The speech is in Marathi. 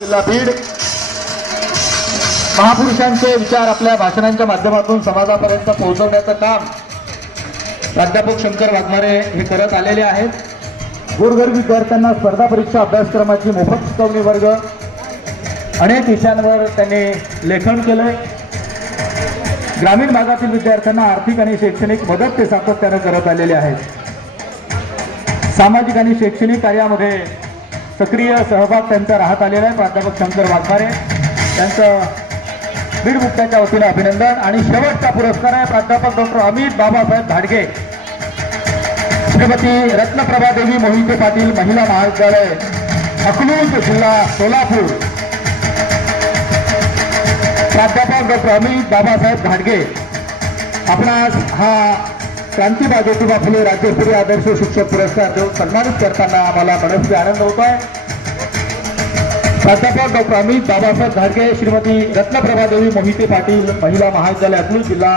जिल्हा बीड महापुरुषांचे विचार आपल्या भाषणांच्या माध्यमातून समाजापर्यंत पोहोचवण्याचं काम प्राध्यापक शंकर वाघमारे हे करत आलेले आहेत। गोरगरीब विद्यार्थ्यांना स्पर्धा परीक्षा अभ्यासक्रमाची मोफत शिकवणी वर्ग, अनेक विषयांवर त्यांनी लेखन केले। ग्रामीण भागातील विद्यार्थ्यांना आर्थिक आणि शैक्षणिक मदत ते सातत्याने करत आलेले आहेत। सामाजिक आणि शैक्षणिक कार्यामध्ये सक्रिय सहभाग त्यांचा राहत आलेला आहे। प्राध्यापक शंकर वाघमारे यांचं बीड मुक्त्याच्या वतीने अभिनंदन। आणि शेवटचा पुरस्कार आहे प्राध्यापक डॉक्टर अमित बाबासाहेब धाडगे, श्रीमती रत्नप्रभा देवी मोहिते पाटील, महिला महाविद्यालय, अकलूज, जिल्हा सोलापूर। प्राध्यापक डॉक्टर अमित बाबासाहेब धाडगे आपणास हा क्रांती ज्योतिबा फुले राज्यस्तरीय आदर्श शिक्षक पुरस्कार देऊन सन्मानित करताना आम्हाला मनस्वी आनंद होत आहे। प्राध्यापक डॉक्टर अमित बाबासाहेब धाडगे, श्रीमती रत्नप्रभा देवी मोहिते पाटील, महिला महाविद्यालय, अकलूज, जिल्हा